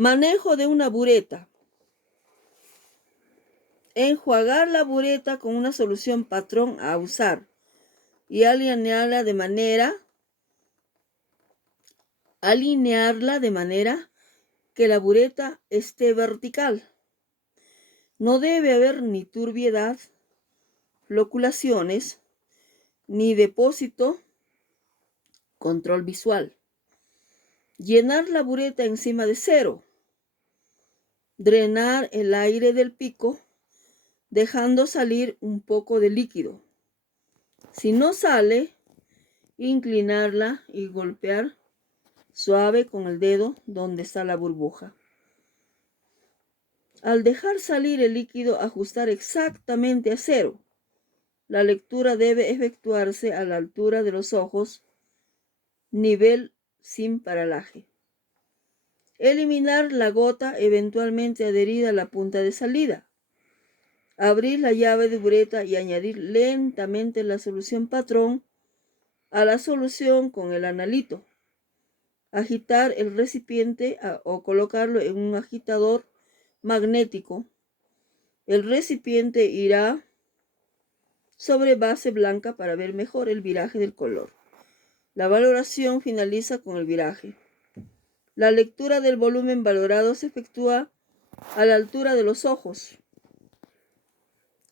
Manejo de una bureta. Enjuagar la bureta con una solución patrón a usar y alinearla de manera que la bureta esté vertical. No debe haber ni turbiedad, floculaciones, ni depósito. Control visual. Llenar la bureta encima de cero. Drenar el aire del pico, dejando salir un poco de líquido. Si no sale, inclinarla y golpear suave con el dedo donde está la burbuja. Al dejar salir el líquido, ajustar exactamente a cero. La lectura debe efectuarse a la altura de los ojos, nivel sin paralaje. Eliminar la gota eventualmente adherida a la punta de salida. Abrir la llave de bureta y añadir lentamente la solución patrón a la solución con el analito. Agitar el recipiente o colocarlo en un agitador magnético. El recipiente irá sobre base blanca para ver mejor el viraje del color. La valoración finaliza con el viraje. La lectura del volumen valorado se efectúa a la altura de los ojos.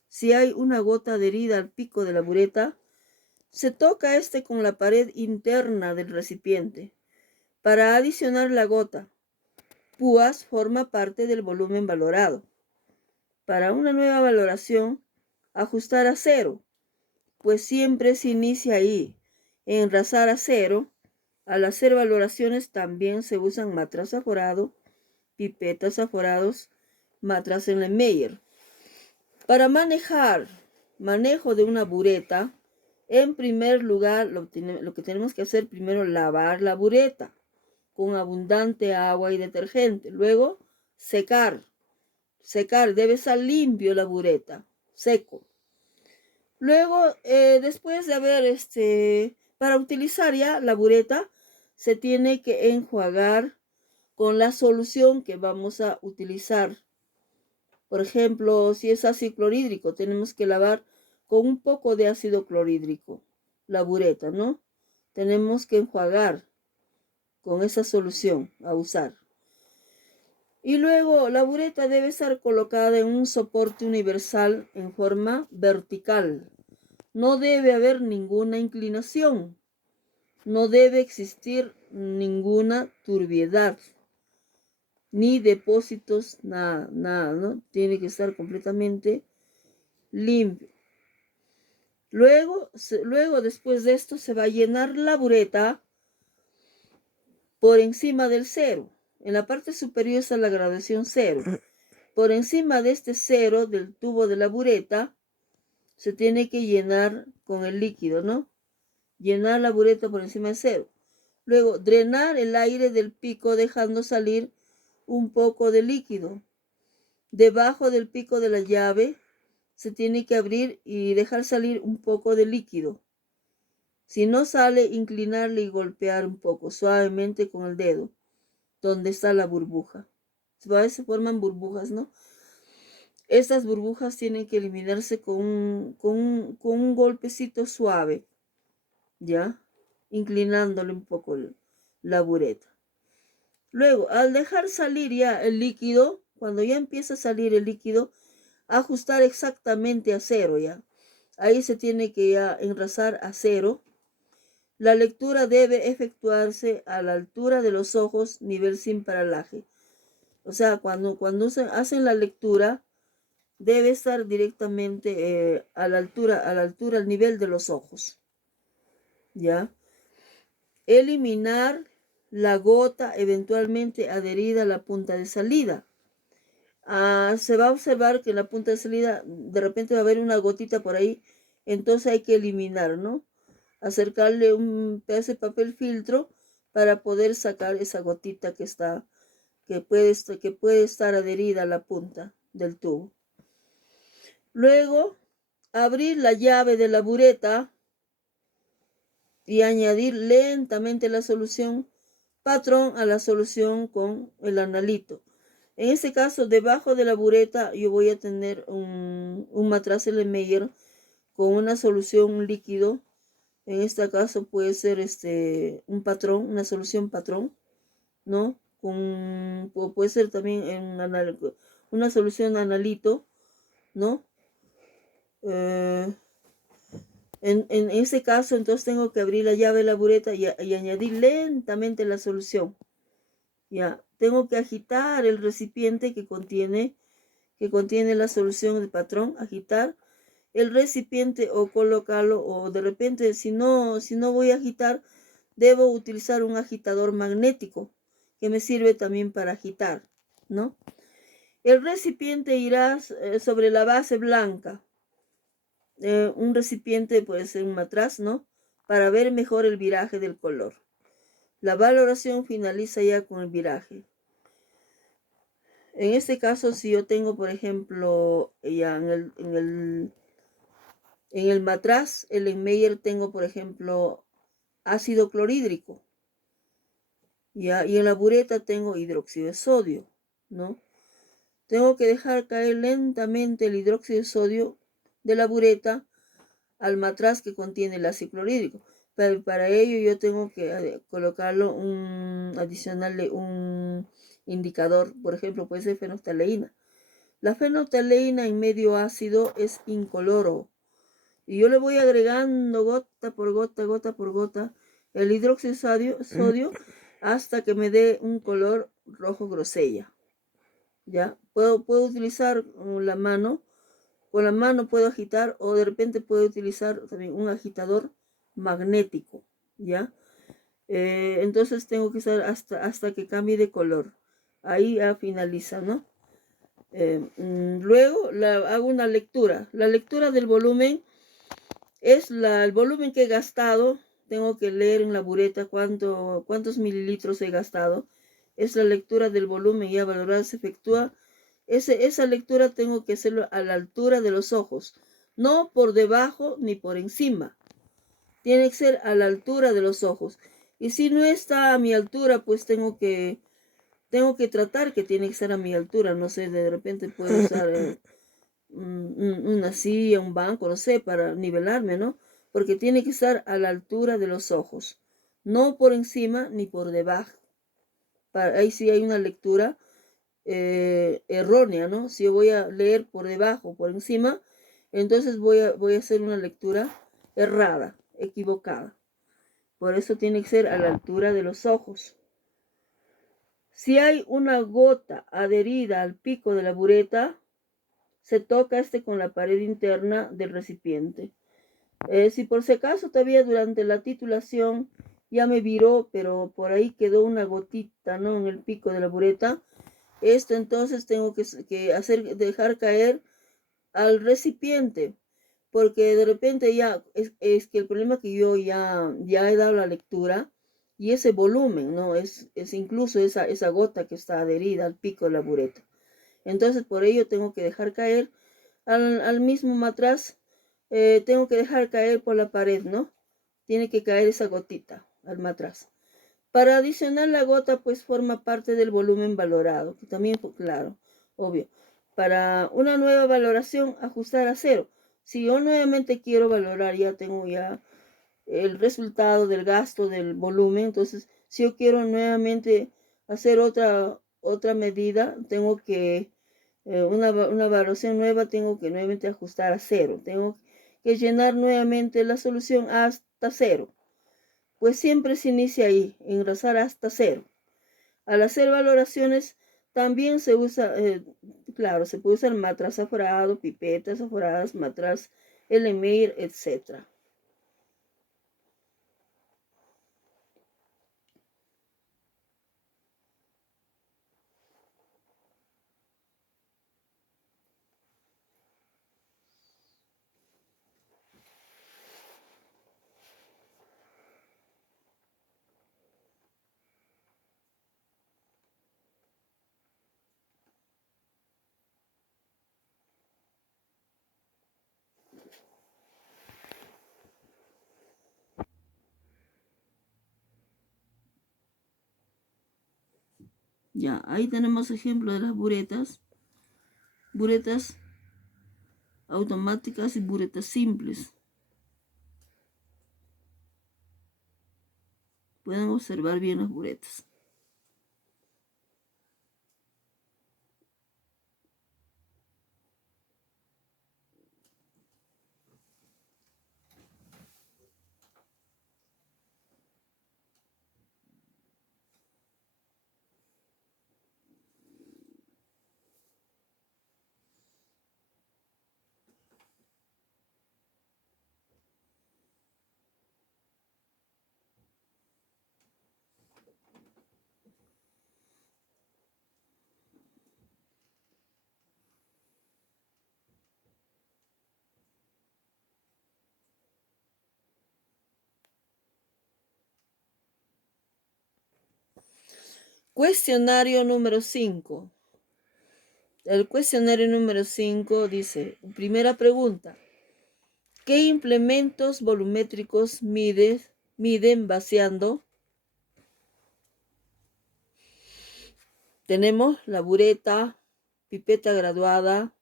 Si hay una gota adherida al pico de la bureta, se toca este con la pared interna del recipiente. Para adicionar la gota, púas forma parte del volumen valorado. Para una nueva valoración, ajustar a cero, pues siempre se inicia ahí. Enrasar a cero. Al hacer valoraciones también se usan matraz aforado, pipetas aforados, matraz en Meyer. Para manejo de una bureta, en primer lugar lo que tenemos que hacer primero, lavar la bureta con abundante agua y detergente. Luego, secar. Debe estar limpio la bureta, seco. Luego, después de haber, para utilizar ya la bureta, se tiene que enjuagar con la solución que vamos a utilizar. Por ejemplo, si es ácido clorhídrico, tenemos que lavar con un poco de ácido clorhídrico la bureta, ¿no? Tenemos que enjuagar con esa solución a usar. Y luego la bureta debe estar colocada en un soporte universal en forma vertical. No debe haber ninguna inclinación. No debe existir ninguna turbiedad, ni depósitos, nada, ¿no? Tiene que estar completamente limpio. Luego, después de esto, se va a llenar la bureta por encima del cero. En la parte superior está la graduación cero. Por encima de este cero del tubo de la bureta, se tiene que llenar con el líquido, ¿no? Llenar la bureta por encima de cero. Luego, drenar el aire del pico dejando salir un poco de líquido. Debajo del pico de la llave se tiene que abrir y dejar salir un poco de líquido. Si no sale, inclinarle y golpear un poco suavemente con el dedo, donde está la burbuja. A veces se forman burbujas, ¿no? Estas burbujas tienen que eliminarse con un golpecito suave, ¿ya? Inclinándole un poco la bureta. Luego, al dejar salir ya el líquido, cuando ya empieza a salir el líquido, ajustar exactamente a cero ya. Ahí se tiene que ya enrasar a cero. La lectura debe efectuarse a la altura de los ojos, nivel sin paralaje. O sea, cuando hacen la lectura, debe estar directamente a la altura, al nivel de los ojos. ¿Ya? Eliminar la gota eventualmente adherida a la punta de salida. Se va a observar que en la punta de salida de repente va a haber una gotita por ahí, entonces hay que eliminar, ¿no? Acercarle un pedazo de papel filtro para poder sacar esa gotita que puede estar adherida a la punta del tubo. Luego, abrir la llave de la bureta y añadir lentamente la solución patrón a la solución con el analito. En este caso, debajo de la bureta yo voy a tener un matraz Erlenmeyer con una solución, un líquido. En este caso puede ser un patrón, una solución patrón, ¿no? Puede ser también una solución analito, ¿no? En este caso, entonces tengo que abrir la llave de la bureta y añadir lentamente la solución. Ya, tengo que agitar el recipiente que contiene la solución del patrón, agitar el recipiente o colocarlo, o de repente si no voy a agitar, debo utilizar un agitador magnético que me sirve también para agitar, ¿no? El recipiente irá sobre la base blanca. Un recipiente puede ser un matraz, ¿no? Para ver mejor el viraje del color. La valoración finaliza ya con el viraje. En este caso, si yo tengo, por ejemplo, ya en el matraz, el Erlenmeyer tengo, por ejemplo, ácido clorhídrico. ¿Ya? Y en la bureta tengo hidróxido de sodio, ¿no? Tengo que dejar caer lentamente el hidróxido de sodio de la bureta al matraz que contiene el ácido clorhídrico. Pero para ello yo tengo que colocarlo adicionarle un indicador, por ejemplo, puede ser fenolftaleína. La fenolftaleína en medio ácido es incoloro. Y yo le voy agregando gota por gota, gota por gota, el hidróxido de sodio hasta que me dé un color rojo grosella. ¿Ya? Puedo utilizar la mano. Con la mano puedo agitar o de repente puedo utilizar también un agitador magnético. ¿Ya? Entonces tengo que estar hasta que cambie de color. Ahí ya finaliza, ¿no? Luego hago una lectura. La lectura del volumen es el volumen que he gastado. Tengo que leer en la bureta cuántos mililitros he gastado. Es la lectura del volumen y a valorar se efectúa. Esa lectura tengo que hacerlo a la altura de los ojos, no por debajo ni por encima. Tiene que ser a la altura de los ojos. Y si no está a mi altura, pues tengo que tratar que tiene que estar a mi altura. No sé, de repente puedo usar una silla, un banco, no sé, para nivelarme, ¿no? Porque tiene que estar a la altura de los ojos, no por encima ni por debajo. Ahí sí hay una lectura errónea, ¿no? Si yo voy a leer por debajo, por encima, entonces voy a hacer una lectura errada, equivocada. Por eso tiene que ser a la altura de los ojos. Si hay una gota adherida al pico de la bureta, se toca con la pared interna del recipiente. Si por si acaso todavía durante la titulación ya me viró, pero por ahí quedó una gotita, ¿no? En el pico de la bureta. Esto entonces tengo que dejar caer al recipiente, porque de repente ya es que el problema que yo ya he dado la lectura y ese volumen, ¿no? Es incluso esa gota que está adherida al pico de la bureta. Entonces por ello tengo que dejar caer al mismo matraz, tengo que dejar caer por la pared, ¿no? Tiene que caer esa gotita al matraz. Para adicionar la gota, pues forma parte del volumen valorado, que también, claro, obvio. Para una nueva valoración, ajustar a 0. Si yo nuevamente quiero valorar, ya tengo ya el resultado del gasto del volumen, entonces si yo quiero nuevamente hacer otra medida, tengo que, una valoración nueva, tengo que nuevamente ajustar a 0. Tengo que llenar nuevamente la solución hasta 0. Pues siempre se inicia ahí, engrosar hasta 0. Al hacer valoraciones también se usa, claro, se puede usar matraz aforado, pipetas aforadas, matraz Erlenmeyer, etc. Ya, ahí tenemos ejemplo de las buretas. Buretas automáticas y buretas simples. Pueden observar bien las buretas. Cuestionario número 5. El cuestionario número 5 dice, primera pregunta, ¿qué implementos volumétricos miden vaciando? Tenemos la bureta, pipeta graduada,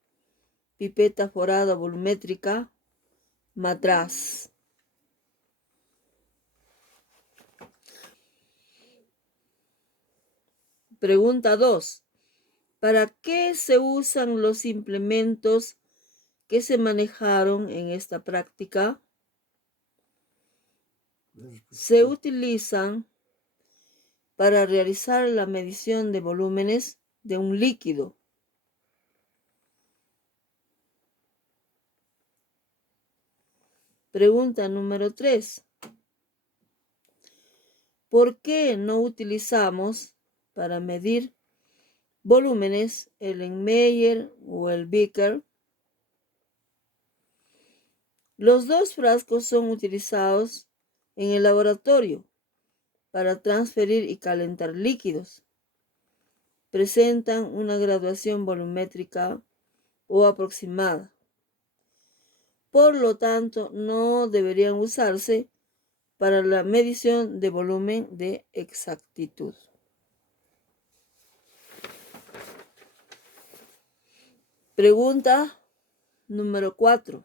pipeta forada volumétrica, matraz. Pregunta 2. ¿Para qué se usan los implementos que se manejaron en esta práctica? Se utilizan para realizar la medición de volúmenes de un líquido. Pregunta número 3. ¿Por qué no utilizamos para medir volúmenes el Erlenmeyer o el Becker? Los dos frascos son utilizados en el laboratorio para transferir y calentar líquidos. Presentan una graduación volumétrica o aproximada. Por lo tanto, no deberían usarse para la medición de volumen de exactitud. Pregunta número 4.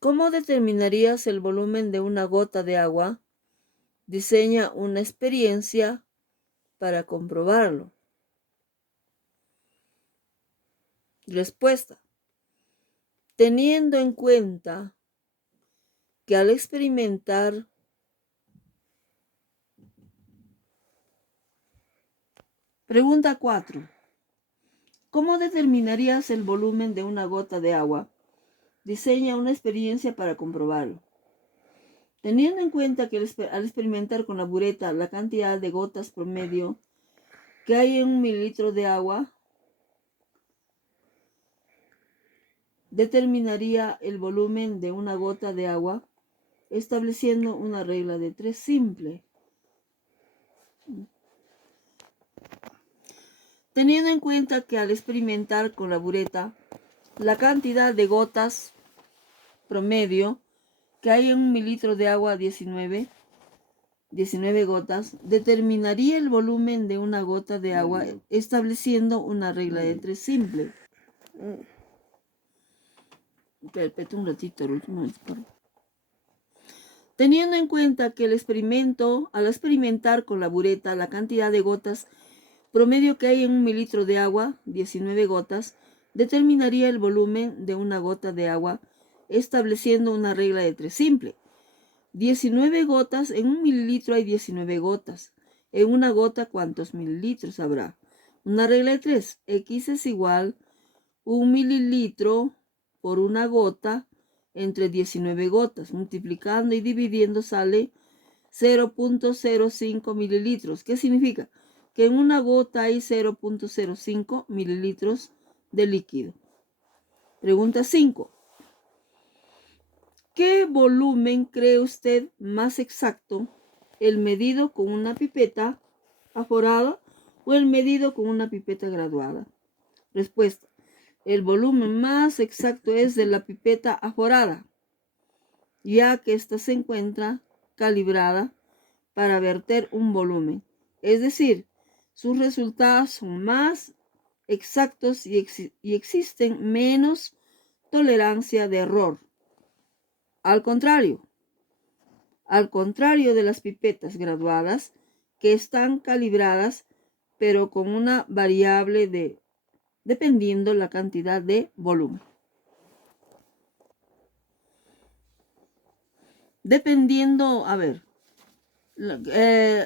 ¿Cómo determinarías el volumen de una gota de agua? Diseña una experiencia para comprobarlo. Respuesta. Teniendo en cuenta que al experimentar Pregunta 4. ¿Cómo determinarías el volumen de una gota de agua? Diseña una experiencia para comprobarlo. Teniendo en cuenta que al experimentar con la bureta la cantidad de gotas promedio que hay en 1 mililitro de agua, determinaría el volumen de una gota de agua estableciendo una regla de 3 simple. Teniendo en cuenta que al experimentar con la bureta la cantidad de gotas promedio que hay en 1 mililitro de agua, 19 gotas, determinaría el volumen de una gota de agua estableciendo una regla de 3 simple. Espérate un ratito, el último. Teniendo en cuenta que al experimentar con la bureta la cantidad de gotas promedio que hay en 1 mililitro de agua, 19 gotas, determinaría el volumen de una gota de agua estableciendo una regla de 3 simple. 19 gotas, en 1 mililitro hay 19 gotas. En una gota, ¿cuántos mililitros habrá? Una regla de 3. X es igual 1 mililitro por una gota entre 19 gotas. Multiplicando y dividiendo sale 0.05 mililitros. ¿Qué significa? Que en una gota hay 0.05 mililitros de líquido. Pregunta 5. ¿Qué volumen cree usted más exacto? ¿El medido con una pipeta aforada o el medido con una pipeta graduada? Respuesta. El volumen más exacto es de la pipeta aforada, ya que ésta se encuentra calibrada para verter un volumen. Es decir, sus resultados son más exactos y existen menos tolerancia de error. Al contrario de las pipetas graduadas que están calibradas pero con una variable dependiendo la cantidad de volumen.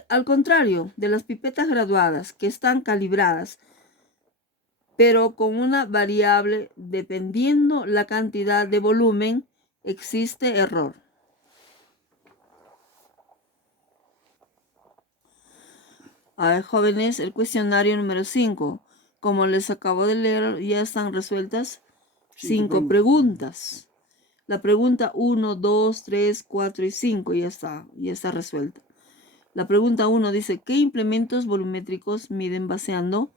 Al contrario de las pipetas graduadas que están calibradas pero con una variable dependiendo la cantidad de volumen, existe error. A ver, jóvenes, el cuestionario número 5. Como les acabo de leer, ya están resueltas 5 preguntas. La pregunta 1, 2, 3, 4 y 5 ya está resuelta. La pregunta 1 dice, ¿qué implementos volumétricos miden vaciando?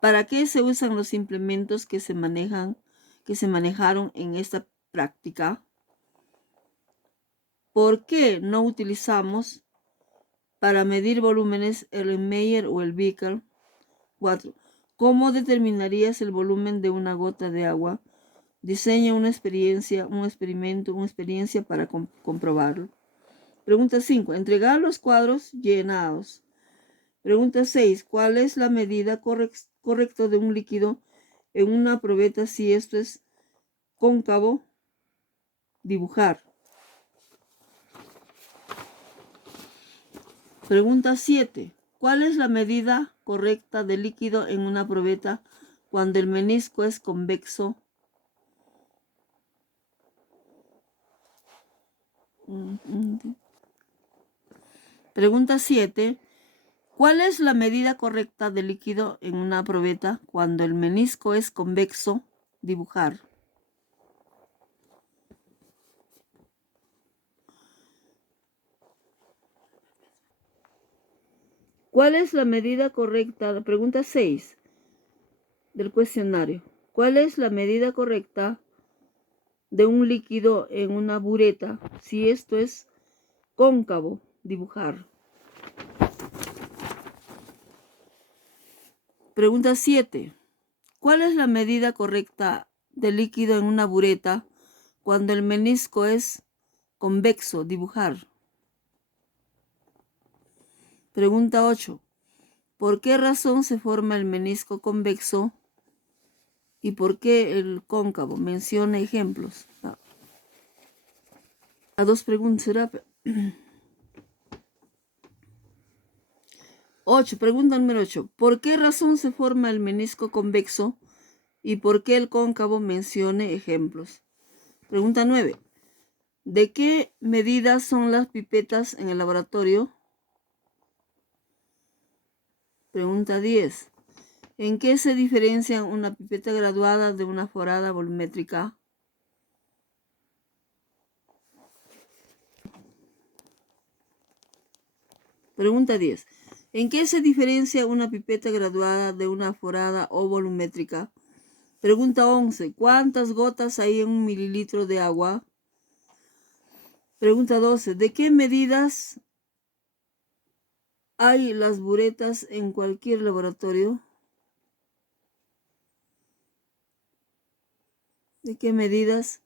¿Para qué se usan los implementos que se manejaron en esta práctica? ¿Por qué no utilizamos para medir volúmenes el Erlenmeyer o el Beaker? 4. ¿Cómo determinarías el volumen de una gota de agua? Diseña una experiencia para comprobarlo. Pregunta 5. Entregar los cuadros llenados. Pregunta 6. ¿Cuál es la medida correcta de un líquido en una probeta si esto es cóncavo? Dibujar. Pregunta 7. ¿Cuál es la medida correcta de líquido en una probeta cuando el menisco es convexo? Pregunta 7. ¿Cuál es la medida correcta de líquido en una probeta cuando el menisco es convexo? Dibujar. ¿Cuál es la medida correcta? La pregunta 6 del cuestionario. ¿Cuál es la medida correcta de un líquido en una bureta si esto es cóncavo? Dibujar. Pregunta 7. ¿Cuál es la medida correcta de líquido en una bureta cuando el menisco es convexo? Dibujar. Pregunta 8. ¿Por qué razón se forma el menisco convexo y por qué el cóncavo? Menciona ejemplos. A 2 preguntas será. 8. Pregunta número 8. ¿Por qué razón se forma el menisco convexo y por qué el cóncavo? Mencione ejemplos. Pregunta 9. ¿De qué medidas son las pipetas en el laboratorio? Pregunta 10. ¿En qué se diferencia una pipeta graduada de una forada volumétrica? Pregunta 10. ¿En qué se diferencia una pipeta graduada de una forada o volumétrica? Pregunta 11. ¿Cuántas gotas hay en un mililitro de agua? Pregunta 12. ¿De qué medidas hay las buretas en cualquier laboratorio? ¿De qué medidas